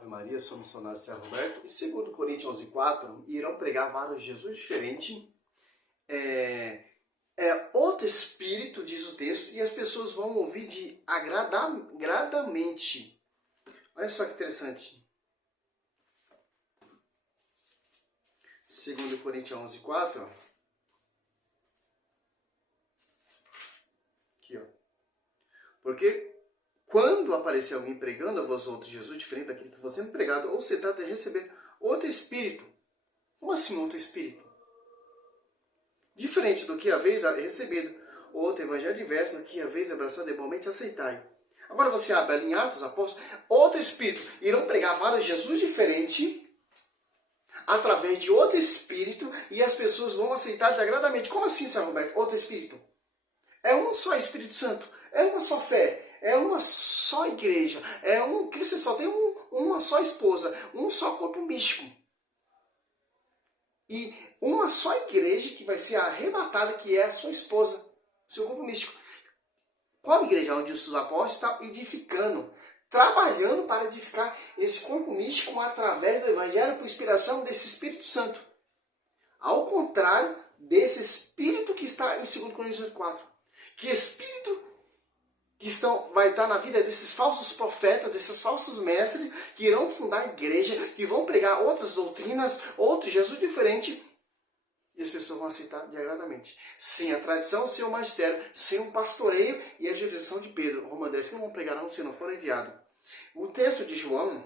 Ave Maria, sou missionário Sérgio Roberto. E segundo Coríntios 11:4, irão pregar vários Jesus diferentes. Outro espírito, diz o texto, e as pessoas vão ouvir de agradamente. Olha só que interessante. Segundo Coríntios 11:4. Aqui, ó. Porque quando aparecer alguém pregando a vós outros Jesus diferente daquele que você é pregado, ou se trata de receber outro espírito. Como assim outro espírito? Diferente do que haveis recebido, outro evangelho diverso do que haveis abraçado igualmente aceitai. Agora você abre ali em Atos Apóstolos, outro espírito. Irão pregar vários Jesus diferente através de outro espírito e as pessoas vão aceitar de agradamente. Como assim, São Roberto? Outro espírito? É um só Espírito Santo, é uma só fé. É uma só igreja, Cristo só tem uma só esposa, um só corpo místico. E uma só igreja que vai ser arrebatada, que é a sua esposa, seu corpo místico. Qual igreja? Onde os apóstolos estão edificando, trabalhando para edificar esse corpo místico através do Evangelho por inspiração desse Espírito Santo. Ao contrário desse Espírito que está em 2 Coríntios 4. Que Espírito que vai estar na vida desses falsos profetas, desses falsos mestres, que irão fundar a igreja, que vão pregar outras doutrinas, outro Jesus diferente, e as pessoas vão aceitar de agradamente. Sem a tradição, sem o magistério, sem o pastoreio e a jurisdição de Pedro. Romanos 10, que não pregarão se não for enviado. O texto de João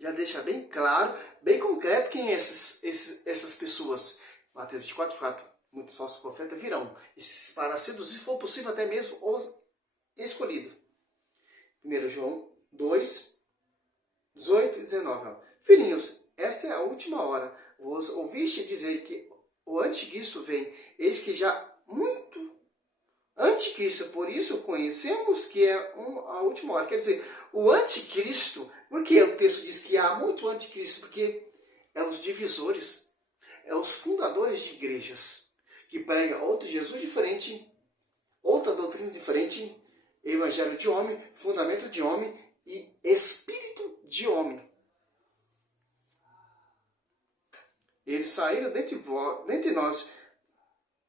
já deixa bem claro, bem concreto quem é essas pessoas. Mateus 24:4. Muitos falsos profetas virão, para seduzir, se for possível, até mesmo os escolhidos. 1 João 2, 18 e 19. Filhinhos, esta é a última hora. Vos ouviste dizer que o anticristo vem, eis que já muito anticristo, por isso conhecemos que é a última hora. Quer dizer, o anticristo, por que o texto diz que há muito anticristo? Porque é os divisores, é os fundadores de igrejas, que prega outro Jesus diferente, outra doutrina diferente, evangelho de homem, fundamento de homem e espírito de homem. Eles saíram dentre nós,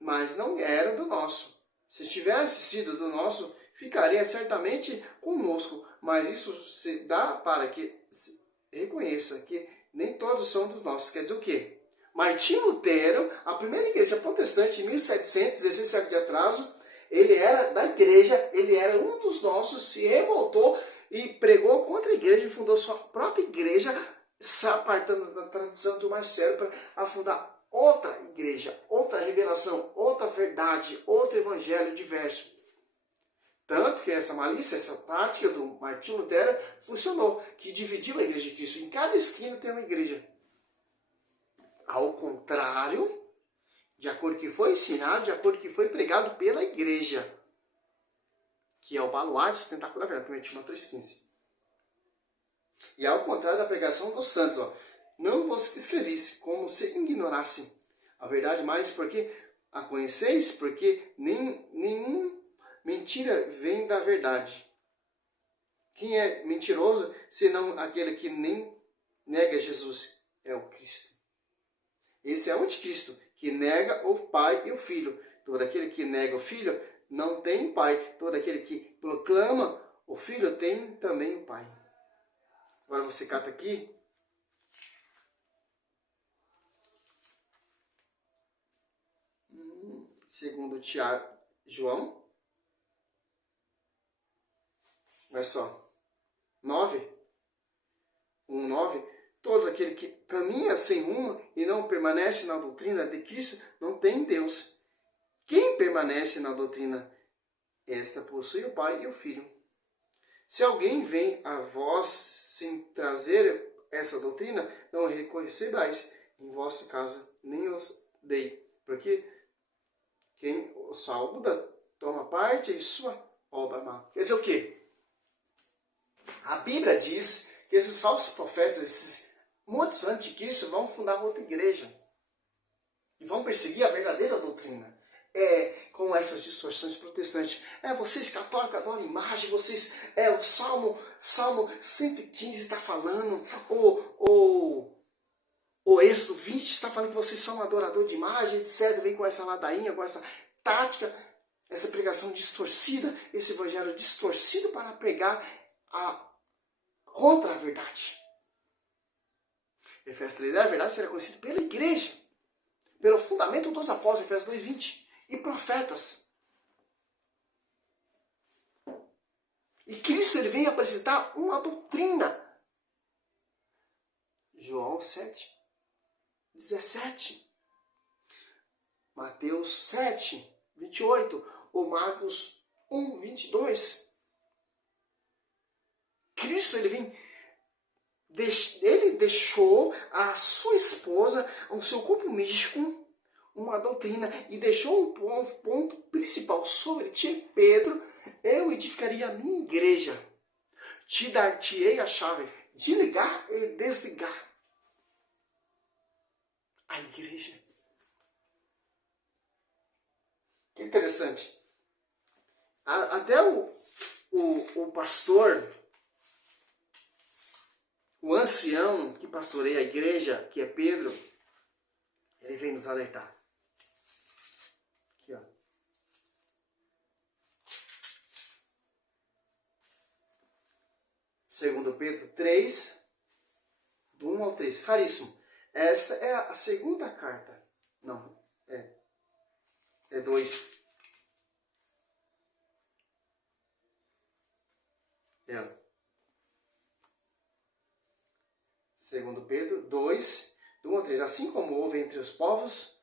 mas não eram do nosso. Se tivesse sido do nosso, ficaria certamente conosco, mas isso se dá para que se reconheça que nem todos são dos nossos. Quer dizer o quê? Martim Lutero, a primeira igreja protestante em 1700, 16 séculos de atraso, ele era da igreja, ele era um dos nossos, se revoltou e pregou contra a igreja e fundou sua própria igreja, se apartando da tradição do magistério para fundar outra igreja, outra revelação, outra verdade, outro evangelho diverso. Tanto que essa malícia, essa tática do Martim Lutero funcionou, que dividiu a igreja de Cristo. Em cada esquina tem uma igreja. Ao contrário, de acordo com o que foi ensinado, de acordo com o que foi pregado pela igreja, que é o baluarte sustentáculo da verdade, 1 Timóteo 3,15. E ao contrário da pregação dos santos, não vos escrevisse como se ignorasse a verdade, mas porque a conheceis, porque nenhum mentira vem da verdade. Quem é mentiroso, senão aquele que nem nega Jesus, é o Cristo. Esse é o anticristo, que nega o Pai e o Filho. Todo aquele que nega o Filho não tem o Pai. Todo aquele que proclama o Filho tem também o Pai. Agora você cata aqui. Segundo João. Olha só. 9. 1:9. Todo aquele que caminha sem rumo e não permanece na doutrina de Cristo não tem Deus. Quem permanece na doutrina, esta possui o Pai e o Filho. Se alguém vem a vós sem trazer essa doutrina, não reconhecereis em vossa casa, nem os dei. Porque quem o saúda toma parte em sua obra má. Quer dizer o quê? A Bíblia diz que esses falsos profetas, muitos anticristos vão fundar outra igreja e vão perseguir a verdadeira doutrina. com essas distorções protestantes. Vocês católicos adoram imagem, vocês, o Salmo 115 está falando, o Êxodo 20 está falando que vocês são adorador de imagem, etc. Vem com essa ladainha, com essa tática, essa pregação distorcida, esse evangelho distorcido para pregar contra a verdade. Efésios 3, a verdade será conhecida pela igreja, pelo fundamento dos apóstolos, Efésios 2:20, e profetas. E Cristo ele vem apresentar uma doutrina. João 7:17, Mateus 7:28, ou Marcos 1:22. Cristo ele deixou a sua esposa, o seu corpo místico, uma doutrina, e deixou um ponto principal sobre ti, Pedro: eu edificaria a minha igreja, te dar-te-ei a chave de ligar e desligar a igreja. Que interessante. Até o pastor, o ancião que pastoreia a igreja, que é Pedro, ele vem nos alertar. Aqui, ó. Segundo Pedro 3, do 1 ao 3. Raríssimo. Esta é a segunda carta. Não, é 2. Segundo Pedro 2, do 1 ao 3. Assim como houve entre os povos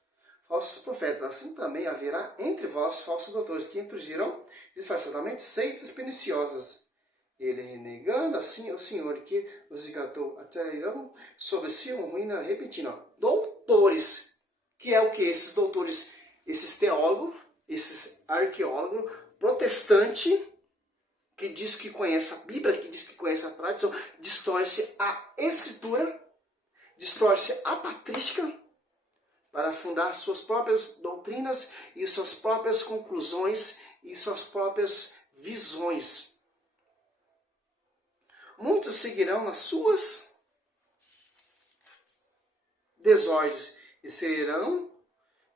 falsos profetas, assim também haverá entre vós falsos doutores, que introduzirão disfarçadamente seitas perniciosas. Ele, renegando assim o Senhor que os resgatou, atrairão sobre si uma ruína repentina. Doutores, que é o que? Esses doutores, esses teólogos, esses arqueólogos, protestante, que diz que conhece a Bíblia, que diz que conhece a tradição, distorce a Escritura, distorce a patrística, para fundar suas próprias doutrinas e suas próprias conclusões e suas próprias visões. Muitos seguirão nas suas desordens e serão,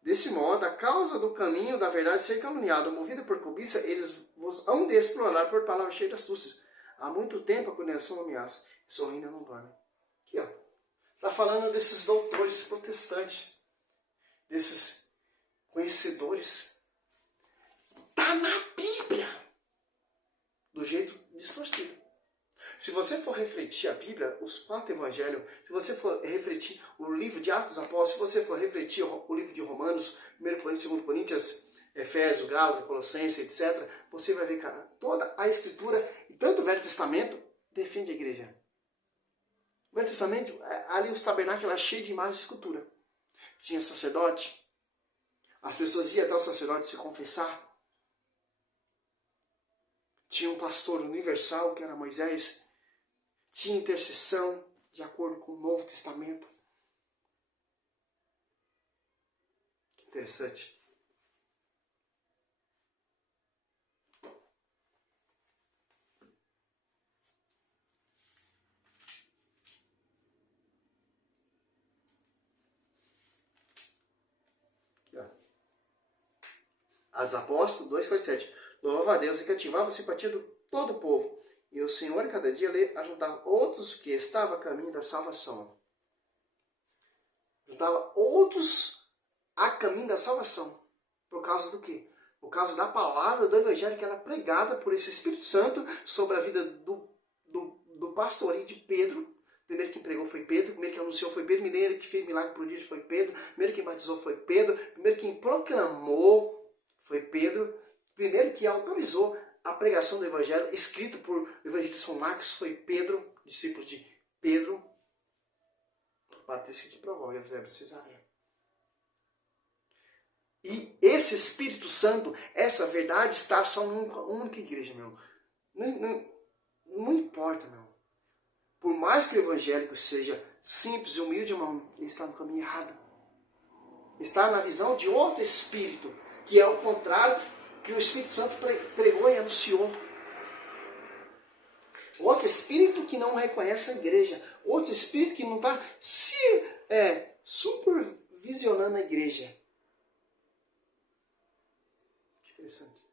desse modo, a causa do caminho da verdade ser caluniado. Movido por cobiça, eles vos hão de explorar por palavras cheias de astúcias. Há muito tempo a condenação ameaça, e sua reina não dorme. Aqui, ó. Está falando desses doutores protestantes, desses conhecedores. Está na Bíblia, do jeito distorcido. Se você for refletir a Bíblia, os 4 evangelhos, se você for refletir o livro de Atos dos Apóstolos, se você for refletir o livro de Romanos, 1 Coríntios, 2 Coríntios, Efésios, Gálatas, Colossenses, etc., você vai ver, cara, toda a Escritura, e tanto o Velho Testamento, defende a igreja. O Velho Testamento, ali os tabernáculos eram cheios de imagens de escultura. Tinha sacerdote, as pessoas iam até o sacerdote se confessar. Tinha um pastor universal, que era Moisés. Tinha intercessão, de acordo com o Novo Testamento. Que interessante. Aqui, ó. As Apóstolos 2:7. Louvava a Deus e cativava a simpatia de todo o povo. E o Senhor, cada dia, lhe ajuntava outros que estavam a caminho da salvação. Ajuntava outros a caminho da salvação. Por causa do quê? Por causa da palavra do Evangelho que era pregada por esse Espírito Santo sobre a vida do pastoreio de Pedro. Primeiro que pregou foi Pedro, primeiro que anunciou foi Pedro, primeiro que fez milagre prodígio foi Pedro, primeiro que batizou foi Pedro, primeiro que proclamou foi Pedro, primeiro que autorizou a pregação do Evangelho, escrito por evangelista São Marcos, foi Pedro, discípulo de Pedro, patrício de Provóia, Eusébio Cesareia. E esse Espírito Santo, essa verdade está só numa única igreja, meu. Não importa, meu. Por mais que o evangélico seja simples e humilde, irmão, ele está no caminho errado. Está na visão de outro espírito. que é o contrário que o Espírito Santo pregou e anunciou. Outro espírito que não reconhece a igreja. Outro espírito que não está supervisionando a igreja. Que interessante.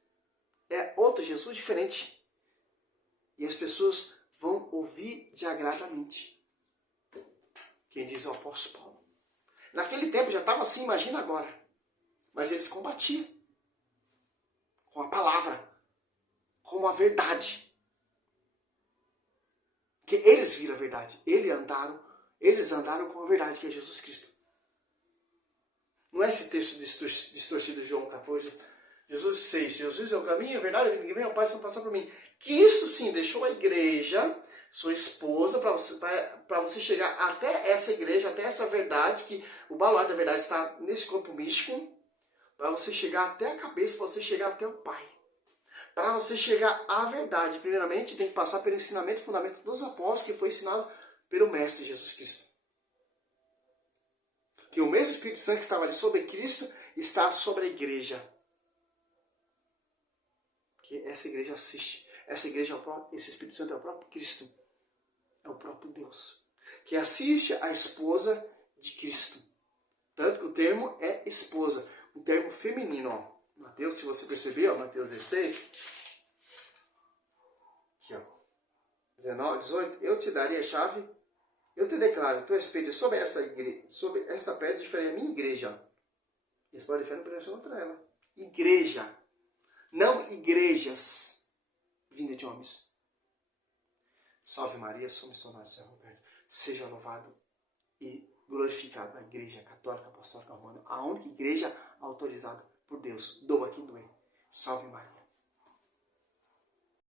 É outro Jesus diferente. E as pessoas vão ouvir de agradamente. Quem diz é o apóstolo Paulo. Naquele tempo já estava assim, imagina agora. Mas eles combatiam. Com a palavra. Com a verdade. Porque eles viram a verdade. Eles andaram com a verdade, que é Jesus Cristo. Não é esse texto distorcido de João 14. Jesus 6. Jesus é o caminho, a verdade, ninguém vem ao Pai se não passar por mim. Que isso sim deixou a igreja, sua esposa, para você chegar até essa igreja, até essa verdade, que o baluarte da verdade está nesse corpo místico, para você chegar até a cabeça, para você chegar até o Pai. Para você chegar à verdade, primeiramente, tem que passar pelo ensinamento e fundamento dos apóstolos, que foi ensinado pelo Mestre Jesus Cristo. Que o mesmo Espírito Santo que estava ali sobre Cristo, está sobre a igreja. Que essa igreja assiste. Esse Espírito Santo é o próprio Cristo. É o próprio Deus. Que assiste a esposa de Cristo. Tanto que o termo é esposa. Um termo feminino, ó. Mateus, se você perceber, ó, Mateus 16, aqui, ó, 19, 18, eu te darei a chave, eu te declaro, tu és Pedro, sobre essa pedra edifarei a minha igreja. Eles podem diferir para contra ela. Igreja, não igrejas vindas de homens. Salve Maria, sou missionário de São Roberto. Seja louvado e glorificado na Igreja Católica Apostólica Romana, a única igreja autorizada por Deus. Doa quem doer. Salve Maria.